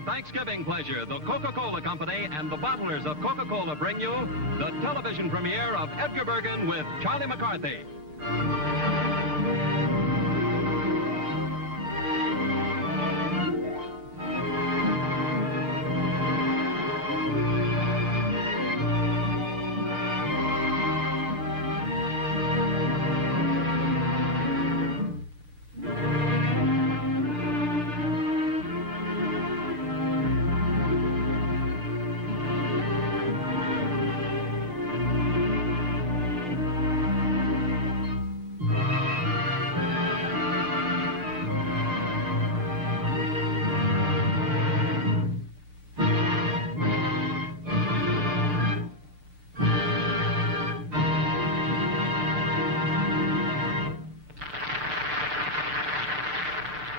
with Thanksgiving pleasure, the Coca-Cola Company and the bottlers of Coca-Cola bring you the television premiere of Edgar Bergen with Charlie McCarthy.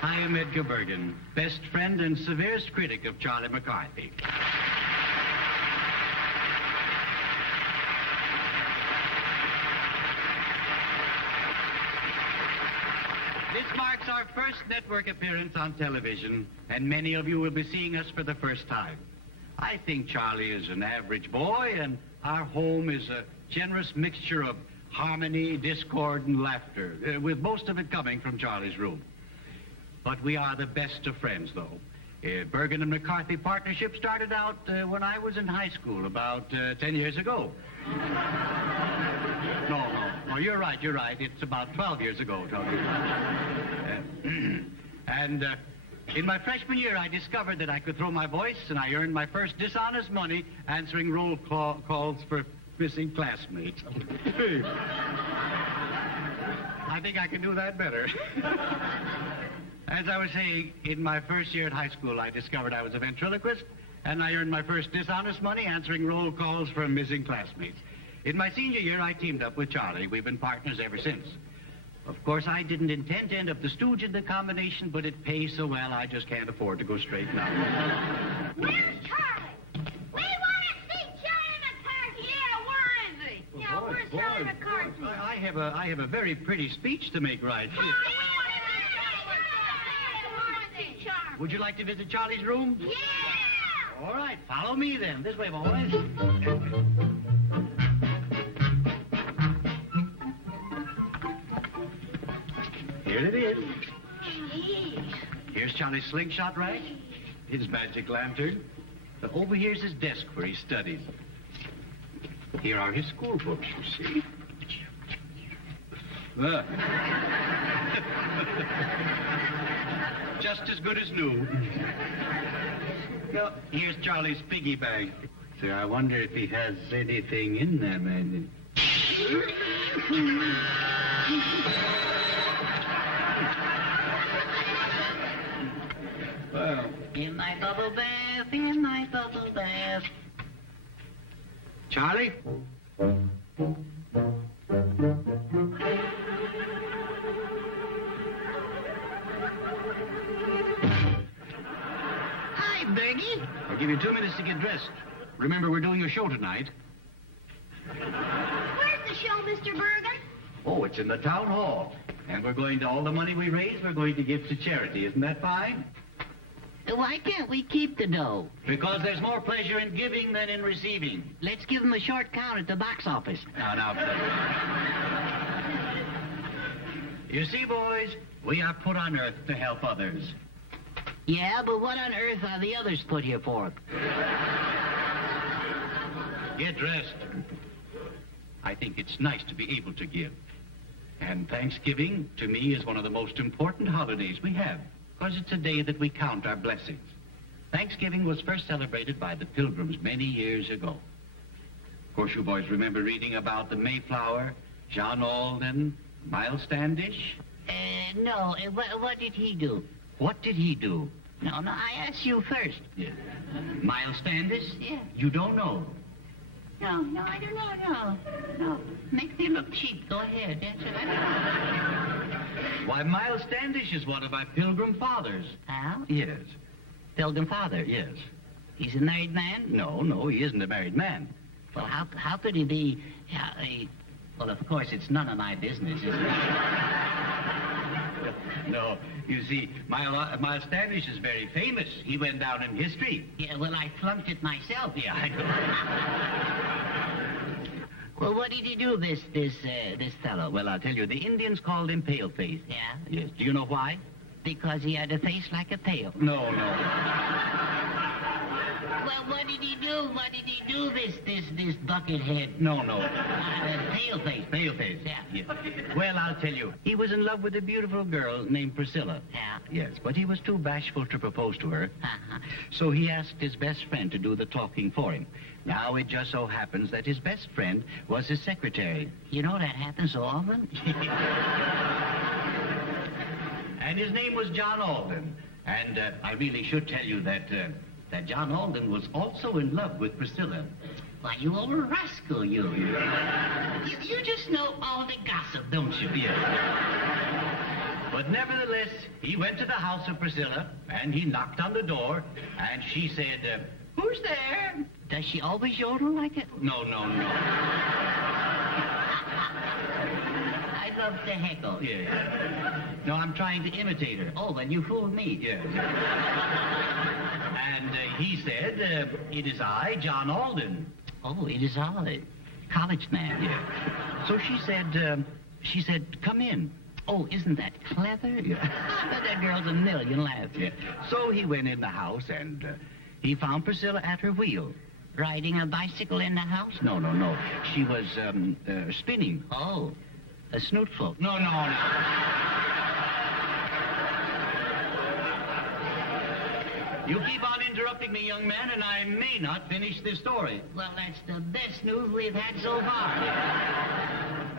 I am Edgar Bergen, best friend and severest critic of Charlie McCarthy. This marks our first network appearance on television, and many of you will be seeing us for the first time. I think Charlie is an average boy, and our home is a generous mixture of harmony, discord, and laughter, with most of it coming from Charlie's room. But we are the best of friends, though. Bergen and McCarthy partnership started out when I was in high school, about 10 years ago. No, you're right. It's about 12 years ago, Tony. And in my freshman year, I discovered that I could throw my voice, and I earned my first dishonest money answering roll calls for missing classmates. I think I can do that better. As I was saying, in my first year at high school, I discovered I was a ventriloquist, and I earned my first dishonest money answering roll calls from missing classmates. In my senior year, I teamed up with Charlie. We've been partners ever since. Of course, I didn't intend to end up the stooge in the combination, but it pays so well, I just can't afford to go straight now. Where's Charlie? We want to see Charlie McCarthy. Yeah, where is he? Yeah, where's Charlie McCarthy? I have a very pretty speech to make right here. Would you like to visit Charlie's room? Yeah! All right, follow me then. This way, boys. Here it is. Jeez. Here's Charlie's slingshot rack, his magic lantern. Over here's his desk where he studies. Here are his school books, you see. Just as good as new. Now, here's Charlie's piggy bank. So I wonder if he has anything in there, man. Well, in my bubble bath. Charlie? Hi, Bergie. I'll give you 2 minutes to get dressed. Remember, we're doing a show tonight. Where's the show, Mr. Bergen? Oh, it's in the town hall. And we're going to, all the money we raise, we're going to give to charity. Isn't that fine? Why can't we keep the dough? Because there's more pleasure in giving than in receiving. Let's give them a short count at the box office. Now. You see, boys, we are put on earth to help others. Yeah, but what on earth are the others put here for? Get dressed. I think it's nice to be able to give. And Thanksgiving, to me, is one of the most important holidays we have, because it's a day that we count our blessings. Thanksgiving was first celebrated by the Pilgrims many years ago. Of course, you boys remember reading about the Mayflower, John Alden, Miles Standish? No. What did he do? What did he do? No, I asked you first. Yeah. Miles Standish? Yeah. You don't know? No, I don't know, no. Makes me look cheap. Go ahead. That's it. Why, Miles Standish is one of our Pilgrim fathers. How? Yes. Pilgrim father? Yes. He's a married man? No, he isn't a married man. Well, how could he be... well, of course, it's none of my business, isn't it? No. You see, Miles Standish is very famous. He went down in history. Yeah, well, I flunked it myself. Yeah, I know. Well, what did he do, this fellow? Well, I'll tell you, the Indians called him Paleface. Yeah? Yes. Do you know why? Because he had a face like a pail. No. Well, what did he do? What did he do, this buckethead? No. Paleface. Yeah. Well, I'll tell you. He was in love with a beautiful girl named Priscilla. Yeah. Yes, but he was too bashful to propose to her. Uh-huh. So he asked his best friend to do the talking for him. Now, it just so happens that his best friend was his secretary. You know, that happens so often. And his name was John Alden. And I really should tell you that John Alden was also in love with Priscilla. Why, you old rascal, you. You just know all the gossip, don't you? Yes. But nevertheless, he went to the house of Priscilla, and he knocked on the door, and she said, "Who's there?" Does she always yodel like it? No. I love to heckle. Yeah. No, I'm trying to imitate her. Oh, well, you fooled me. Yes. And he said, "It is I, John Alden." Oh, it is I, college man. Yeah. So she said, "Come in." Oh, isn't that clever? Yeah. I bet that girl's a million laughs. Yeah. So he went in the house, and he found Priscilla at her wheel. Riding a bicycle in the house? No. She was spinning. Oh, a snoot float. No. You keep on interrupting me, young man, and I may not finish this story. Well, that's the best news we've had so far.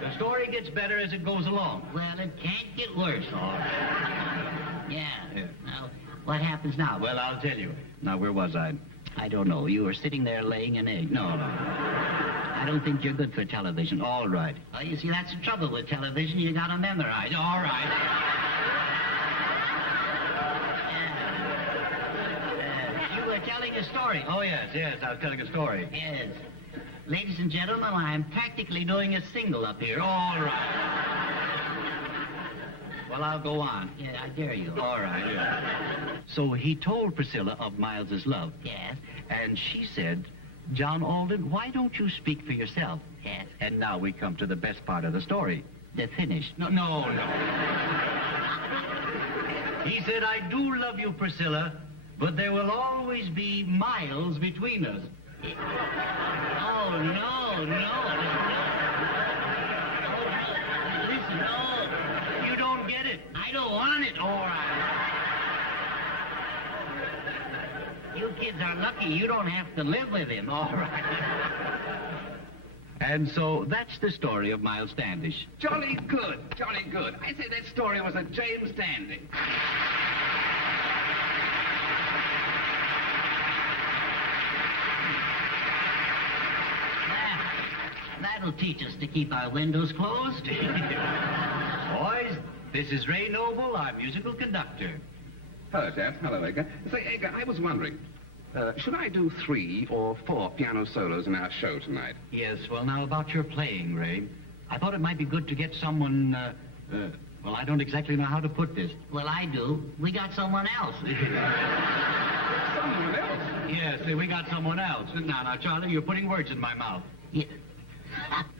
The story gets better as it goes along. Well, it can't get worse. All right. Yeah. Now, what happens now? Well, I'll tell you. Now, where was I? I don't know. You were sitting there laying an egg. No. I don't think you're good for television. All right. Well, you see, that's the trouble with television. You gotta memorize. All right. You were telling a story. Oh, yes, I was telling a story. Yes. Ladies and gentlemen, I'm practically doing a single up here. All right. Well, I'll go on. Yeah, I dare you. All right. Yeah. So he told Priscilla of Miles's love. Yes. And she said, "John Alden, why don't you speak for yourself?" Yes. And now we come to the best part of the story. The finish. No. He said, "I do love you, Priscilla, but there will always be miles between us." Oh, no. Listen, no. You don't get it. I don't want it. All right. You kids are lucky you don't have to live with him. All right. And so that's the story of Miles Standish. Jolly good. I say that story was a James Dandy. That'll teach us to keep our windows closed. Boys, this is Ray Noble, our musical conductor. Hello, Dad. Hello, Edgar. Say, Edgar, I was wondering, should I do 3 or 4 piano solos in our show tonight? Yes, well, now, about your playing, Ray, I thought it might be good to get someone, well, I don't exactly know how to put this. Well, I do. We got someone else. Someone else? Yes, we got someone else. Now, Charlie, you're putting words in my mouth. Yeah.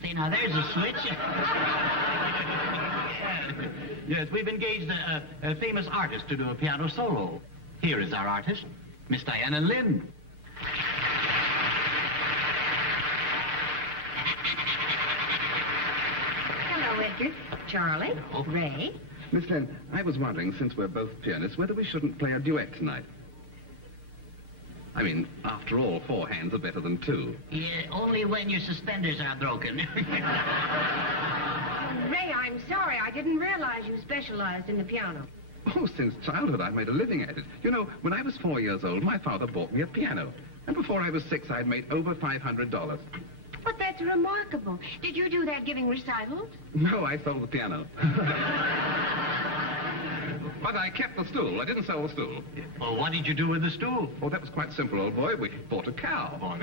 See, now, there's a switch. Yes, we've engaged a famous artist to do a piano solo. Here is our artist, Miss Diana Lynn. Hello, Edgar. Charlie. Oh. Ray. Miss Lynn, I was wondering, since we're both pianists, whether we shouldn't play a duet tonight. I mean, after all, 4 hands are better than 2. Yeah, only when your suspenders are broken. Ray, I'm sorry. I didn't realize you specialized in the piano. Oh, since childhood, I've made a living at it. You know, when I was 4 years old, my father bought me a piano. And before I was 6, I'd made over $500. But that's remarkable. Did you do that giving recitals? No, I sold the piano. But I kept the stool. I didn't sell the stool. Well, what did you do with the stool? Oh, that was quite simple, old boy. We bought a cow. I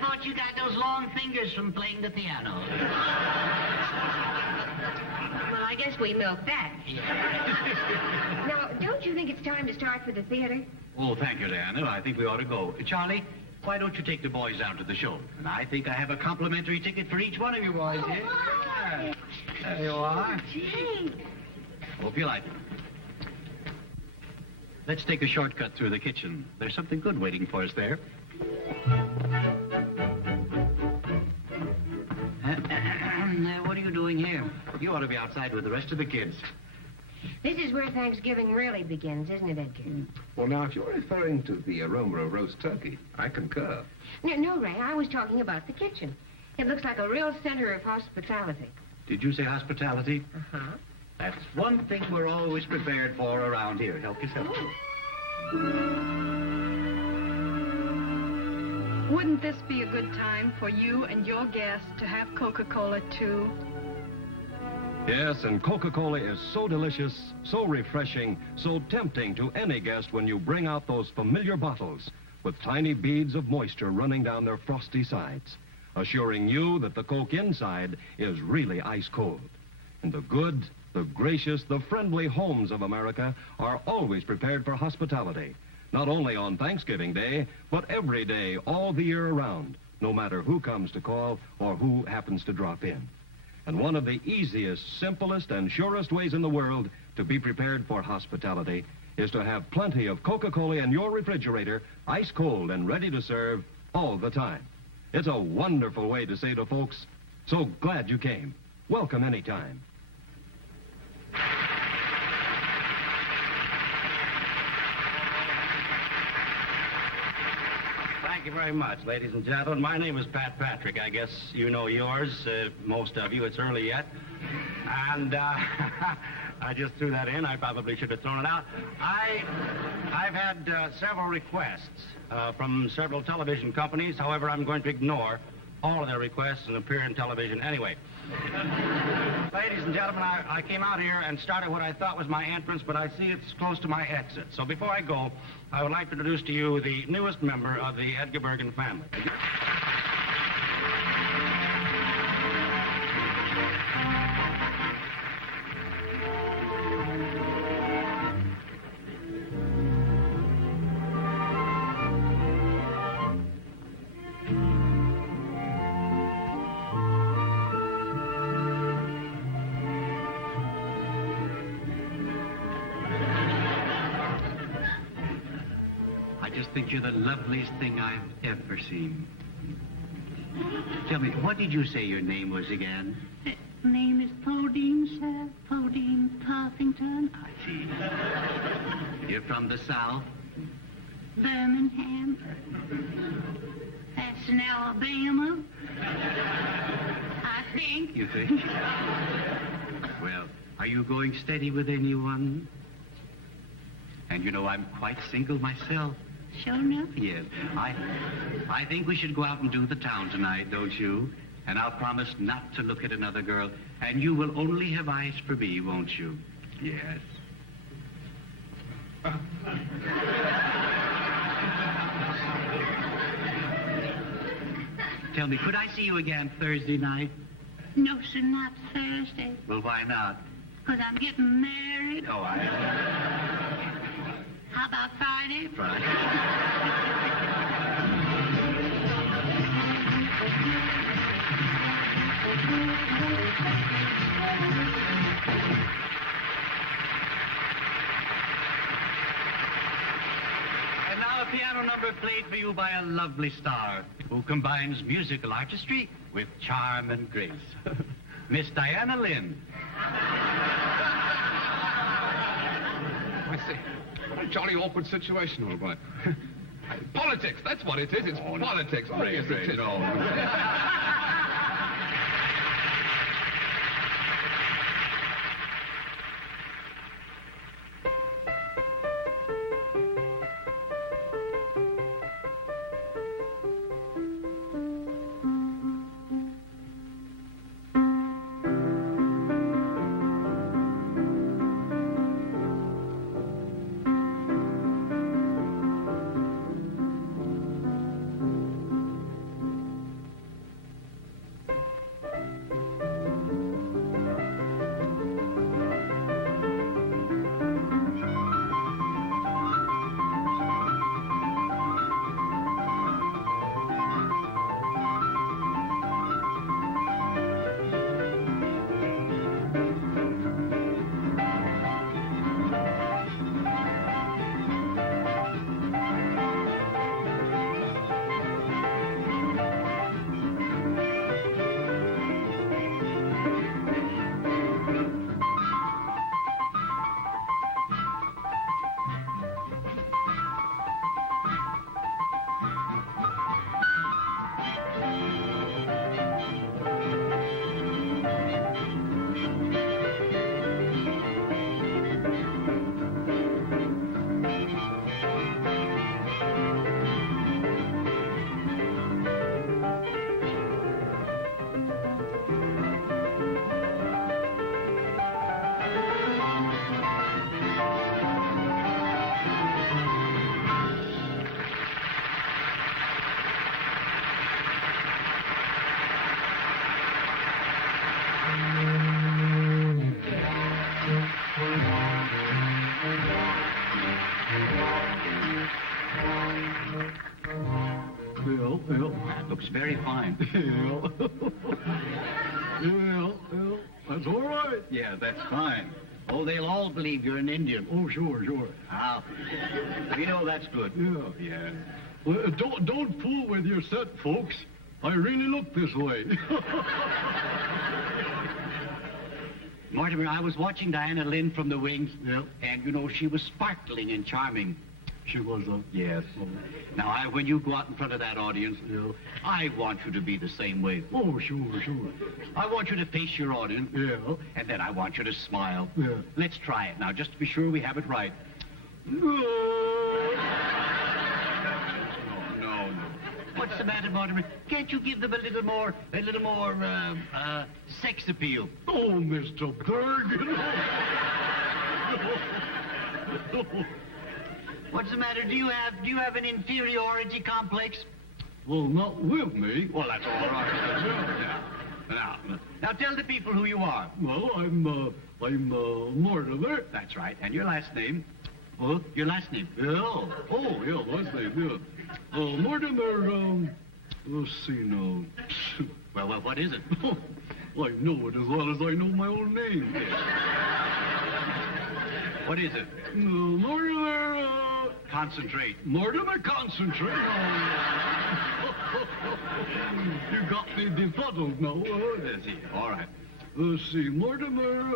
thought you got those long fingers from playing the piano. guess we milked that. Now, don't you think it's time to start for the theater? Oh, thank you, Diana. I think we ought to go. Charlie, why don't you take the boys down to the show? And I think I have a complimentary ticket for each one of you boys. Oh, Yeah. There you are. Gee. Hope you like it. Let's take a shortcut through the kitchen. There's something good waiting for us there. What are you doing here? You ought to be outside with the rest of the kids. This is where Thanksgiving really begins, isn't it, Edgar? Well, now, if you're referring to the aroma of roast turkey, I concur. No, Ray, I was talking about the kitchen. It looks like a real center of hospitality. Did you say hospitality? Uh-huh. That's one thing we're always prepared for around here. Help yourself. Wouldn't this be a good time for you and your guests to have Coca-Cola, too? Yes, and Coca-Cola is so delicious, so refreshing, so tempting to any guest when you bring out those familiar bottles with tiny beads of moisture running down their frosty sides, assuring you that the Coke inside is really ice cold. And the good, the gracious, the friendly homes of America are always prepared for hospitality, not only on Thanksgiving Day, but every day all the year around, no matter who comes to call or who happens to drop in. And one of the easiest, simplest, and surest ways in the world to be prepared for hospitality is to have plenty of Coca-Cola in your refrigerator, ice cold and ready to serve all the time. It's a wonderful way to say to folks, so glad you came. Welcome anytime. Thank you very much, ladies and gentlemen. My name is Pat Patrick. I guess you know yours, most of you. It's early yet. And I just threw that in. I probably should have thrown it out. I've had several requests from several television companies. However, I'm going to ignore all of their requests and appear in television anyway. Ladies and gentlemen, I came out here and started what I thought was my entrance, but I see it's close to my exit. So before I go, I would like to introduce to you the newest member of the Edgar Bergen family. I just think you're the loveliest thing I've ever seen. Tell me, what did you say your name was again? Name is Podine, sir. Podine Puffington. I see. You're from the South? Birmingham. That's in Alabama. I think. You think? Well, are you going steady with anyone? And you know, I'm quite single myself. Sure enough. Yes. I think we should go out and do the town tonight, don't you? And I'll promise not to look at another girl. And you will only have eyes for me, won't you? Yes. Tell me, could I see you again Thursday night? No, sir, not Thursday. Well, why not? Because I'm getting married. Oh, How about Friday? And now a piano number played for you by a lovely star who combines musical artistry with charm and grace. Miss Diana Lynn. I see. What a jolly awkward situation, all right. Politics, that's what it is. It's politics. Oh, yes, it is. No. Looks very fine. Yeah, that's all right. Yeah, that's fine. Oh, they'll all believe you're an Indian. Oh, sure. Ah, we know that's good. Yeah. Well, don't fool with your set, folks. I really look this way. Mortimer, I was watching Diana Lynn from the wings. Yeah. And, you know, she was sparkling and charming. She was, Yes. Oh. Now, when you go out in front of that audience, Yeah. I want you to be the same way. Oh, sure. I want you to face your audience. Yeah. And then I want you to smile. Yeah. Let's try it now, just to be sure we have it right. No. What's the matter, Mortimer? Can't you give them a little more sex appeal? Oh, Mr. Bergen. What's the matter? Do you have an inferiority complex? Well, not with me. Well, that's all right. Now tell the people who you are. Well, I'm Mortimer. That's right. And your last name? Huh? Your last name? Yeah. Oh, yeah, last name, yeah. Mortimer, let's see now. Well, what is it? I know it as well as I know my own name. What is it? Mortimer, Concentrate. Mortimer, concentrate. You got me befuddled now. Is he? All right. Let's see, Mortimer,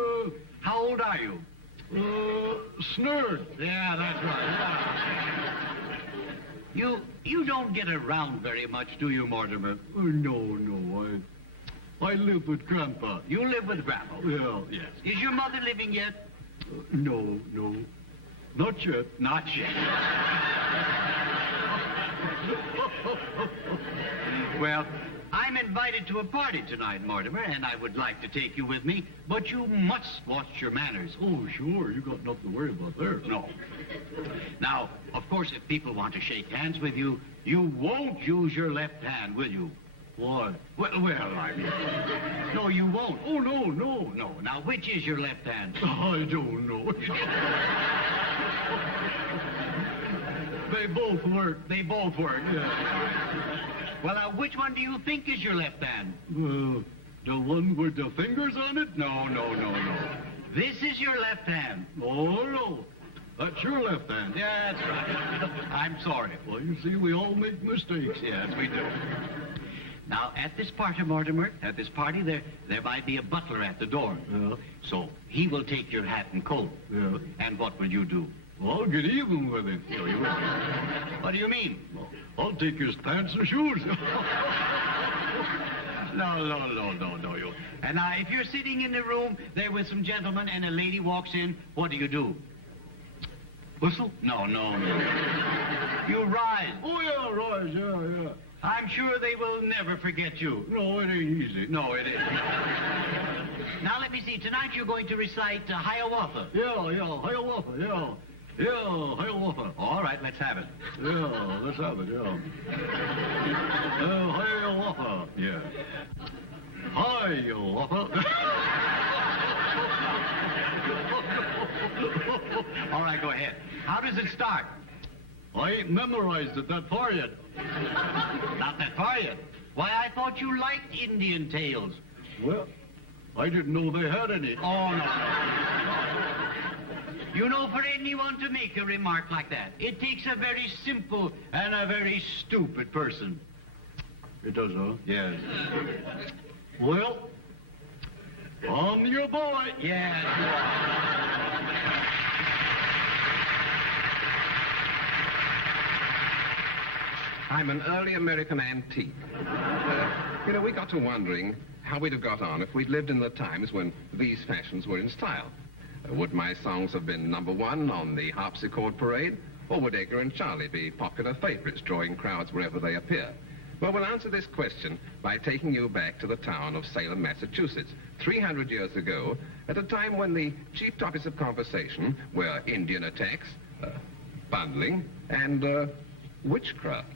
How old are you? Snurd. Yeah, that's right. You don't get around very much, do you, Mortimer? No, I live with Grandpa. You live with Grandpa? Yeah. Yes. Is your mother living yet? No, not yet. Not yet. Well, I'm invited to a party tonight, Mortimer, and I would like to take you with me, but you must watch your manners. Oh, sure, you got nothing to worry about there. No. Now, of course, if people want to shake hands with you, you won't use your left hand, will you? Why? Well, I mean... No, you won't. Oh, no. Now, which is your left hand? I don't know. They both work. They both work. Yeah. Well, now, which one do you think is your left hand? The one with the fingers on it? No. This is your left hand. Oh, no. That's your left hand. Yeah, that's right. I'm sorry. Well, you see, we all make mistakes. Yes, we do. Now, at this party, Mortimer, there might be a butler at the door. Yeah. So he will take your hat and coat. Yeah. And what will you do? Well, I'll get even with him. No, you won't. What do you mean? Well, I'll take his pants and shoes. No, you. And now, if you're sitting in the room there with some gentlemen and a lady walks in, what do? Whistle? No. You rise. Oh, yeah, rise, yeah. I'm sure they will never forget you. No, it ain't easy. No, it isn't. Now, let me see. Tonight you're going to recite Hiawatha. Yeah, Hiawatha, yeah. Yeah, Hiawatha. All right, let's have it. Yeah, let's have it, yeah. Hiawatha. Yeah. Hiawatha. All right, go ahead. How does it start? I ain't memorized it that far yet. Not that far yet. Why, I thought you liked Indian tales. Well, I didn't know they had any. Oh, no. You know, for anyone to make a remark like that, it takes a very simple and a very stupid person. It does, huh? Yes. Well, I'm your boy. Yes, you are. I'm an early American antique. We got to wondering how we'd have got on if we'd lived in the times when these fashions were in style. Would my songs have been #1 on the harpsichord parade, or would Edgar and Charlie be popular favorites, drawing crowds wherever they appear? Well, we'll answer this question by taking you back to the town of Salem, Massachusetts, 300 years ago, at a time when the chief topics of conversation were Indian attacks, bundling, and witchcraft.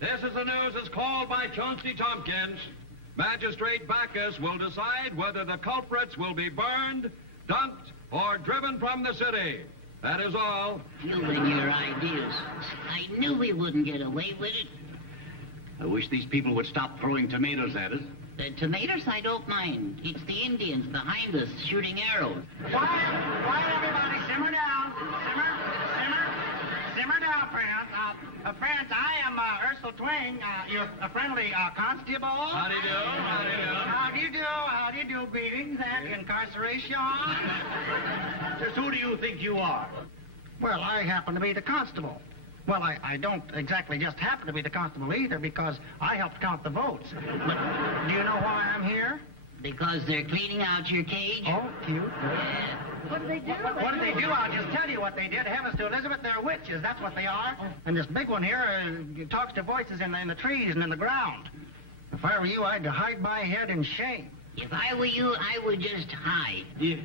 This is the news is called by Chauncey Tompkins. Magistrate Bacchus will decide whether the culprits will be burned, dumped, or driven from the city. That is all. You and your ideas. I knew we wouldn't get away with it. I wish these people would stop throwing tomatoes at us. The tomatoes I don't mind. It's the Indians behind us shooting arrows. Quiet, everybody. Simmer down. Simmer down, friends. Friends, I am Ursel Twing, your friendly constable. How do you do? How do you do? Beatings and incarceration. Just who do you think you are? Well, I happen to be the constable. Well, I don't exactly just happen to be the constable either, because I helped count the votes. But do you know why I'm here? Because they're cleaning out your cage? Oh, cute. Yeah. What do they do? I'll just tell you what they did. Heavens to Elizabeth, they're witches. That's what they are. And this big one here talks to voices in the trees and in the ground. If I were you, I'd hide my head in shame. If I were you, I would just hide. Yeah.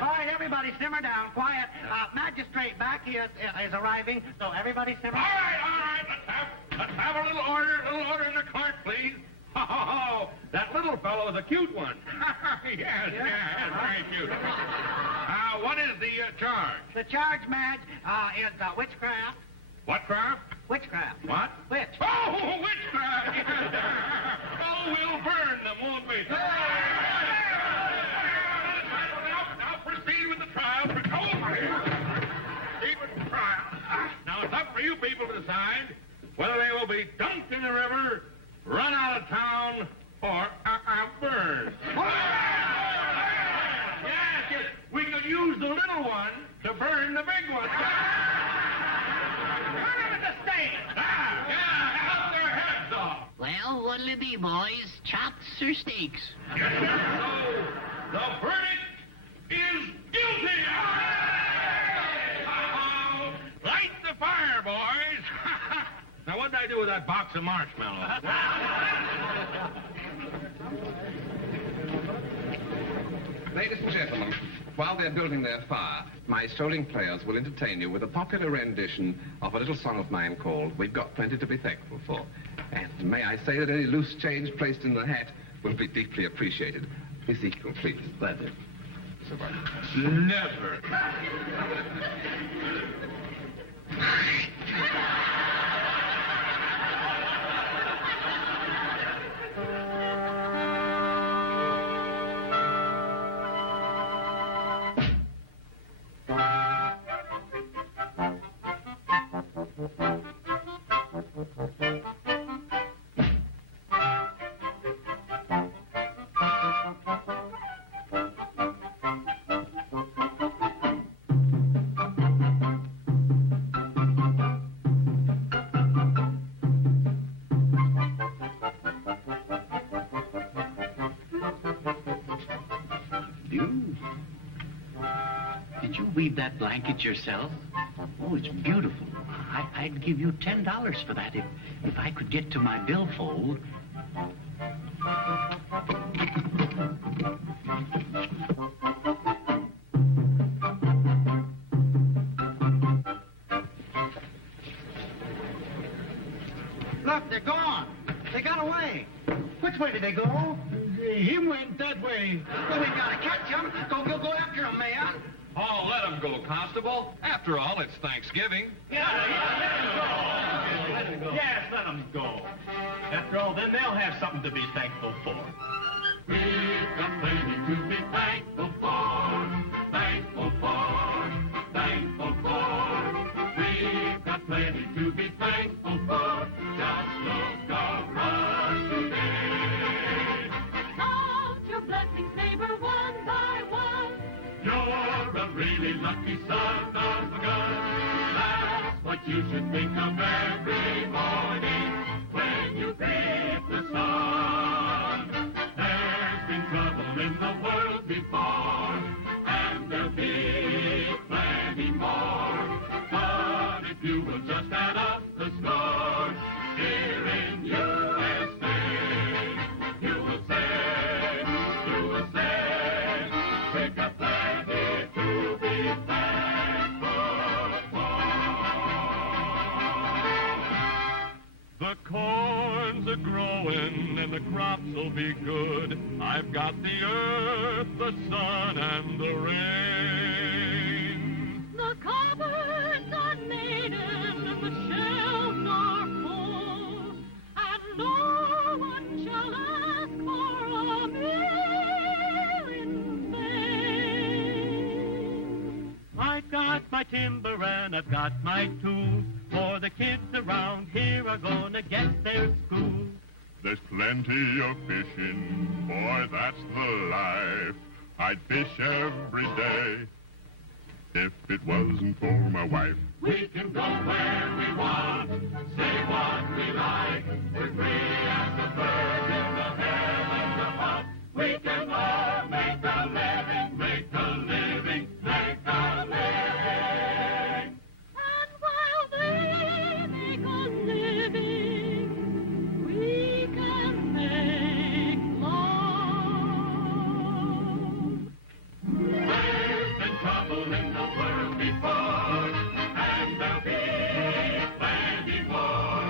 All right, everybody, simmer down. Quiet. Magistrate back is arriving, so everybody simmer. All right. Let's have a little order in the court, please. Oh, that little fellow is a cute one. yes, very cute. What is the charge? The charge, Madge, is witchcraft. What craft? Witchcraft. What? Witch. Oh, witchcraft! Oh, we'll burn them, won't we? Now proceed with the trial. Proceed with the trial. Now it's up for you people to decide whether they will be dumped in the river, run out of town, or burned. Yes. We could use the little one to burn the big one. Help their heads off. Well, what'll it be, boys? Chops or steaks? So, the verdict is guilty. Light the fire, boys. Now, what did I do with that box of marshmallows? Ladies and gentlemen, while they're building their fire, my strolling players will entertain you with a popular rendition of a little song of mine called We've Got Plenty to Be Thankful For. And may I say that any loose change placed in the hat will be deeply appreciated. Ezekiel, please. That's it. Never. Did you weave that blanket yourself? Oh, it's beautiful. I'd give you $10 for that if I could get to my billfold. Look, they're gone. They got away. Which way did they go? Him went that way. Well, we've got to catch them. Go after them, man. Oh, let them go, Constable. After all, it's Thanksgiving. Yes, let them go. After all, then they'll have something to be thankful for. We've got plenty to be thankful for, thankful for, thankful for. We've got plenty to be thankful for. Just look around today. Count your blessings, neighbor, one by one. You're a really lucky son of God. That's what you should think of every morning when you greet the sun. There's been trouble in the world before, and there'll be plenty more. But if you will just add up the score, here in USA, you will say, we've got plenty to be thankful for. The growing and the crops will be good. I've got the earth, the sun, and the rain. The cupboards are laden and the shelves are full, and no one shall ask for a meal in vain. I've got my timber and I've got my tools, for the kids around here are gonna get their school. There's plenty of fishing, boy, that's the life. I'd fish every day if it wasn't for my wife. We can go where we want, say what we like. We're free as the birds in the heavens above. We can all make a living, make a living, make a living. And while they make a living, we can make love. There's been trouble in the world before, and there'll be plenty more.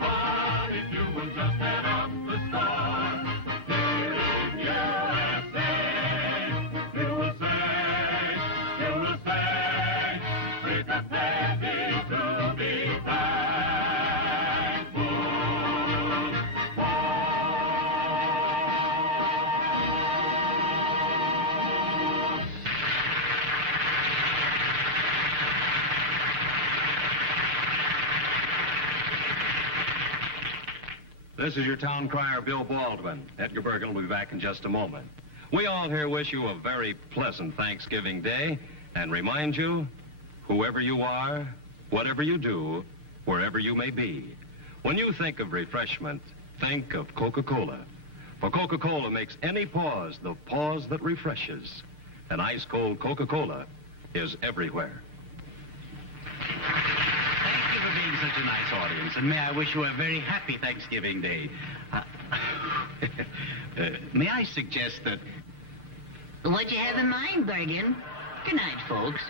But if you will just head up the store, here in USA, you will say, with a plenty to be thankful for. This is your town crier, Bill Baldwin. Edgar Bergen will be back in just a moment. We all here wish you a very pleasant Thanksgiving Day and remind you, whoever you are, whatever you do, wherever you may be, when you think of refreshment, think of Coca-Cola. For Coca-Cola makes any pause the pause that refreshes. And ice-cold Coca-Cola is everywhere. Thank you for being such a nice audience, and may I wish you a very happy Thanksgiving Day. May I suggest that... What you have in mind, Bergen? Good night, folks.